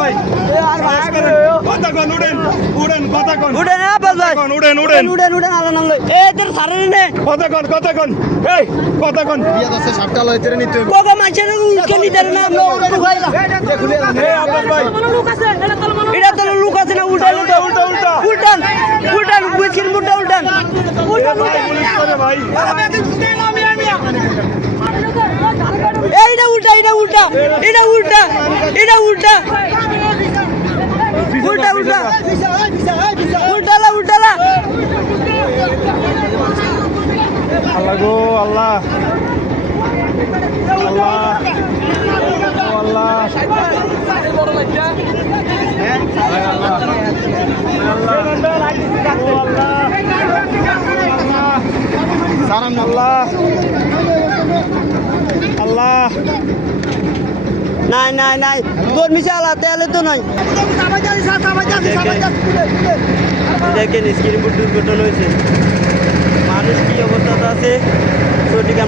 ভাই কথা কোন উড়েন উড়েন কথা কোন উঠেন আব্বাস ভাই উড়েন উড়েন উঠেন উঠেন আলো নাম লই এ তোর সারে নে কথা কোন এই কথা কোন কোগো মাছের উঠকে নিতে না আমরা উঠে খাইলা এই আব্বাস ভাই এটা তো লোক আছে না উল্টা উল্টা উল্টা উল্টা উল্টান উল্টান বুঝিন মুটা উল্টান উল্টান পুলিশ করে ভাই এইটা উল্টা এটা উল্টা এটা উল্টা এটা উল্টা উল্টা উল্টা উল্টালা উল্টালা আল্লাহ গো আল্লাহ আল্লাহ ও আল্লাহ আল্লাহ আল্লাহ নাই নাই নাই তোর মিশে আলা তেলে তো নাই দেখেন স্ক্রিন দুর্ঘটনা হয়েছে মানুষ কি অবস্থাতে আছে সঠিক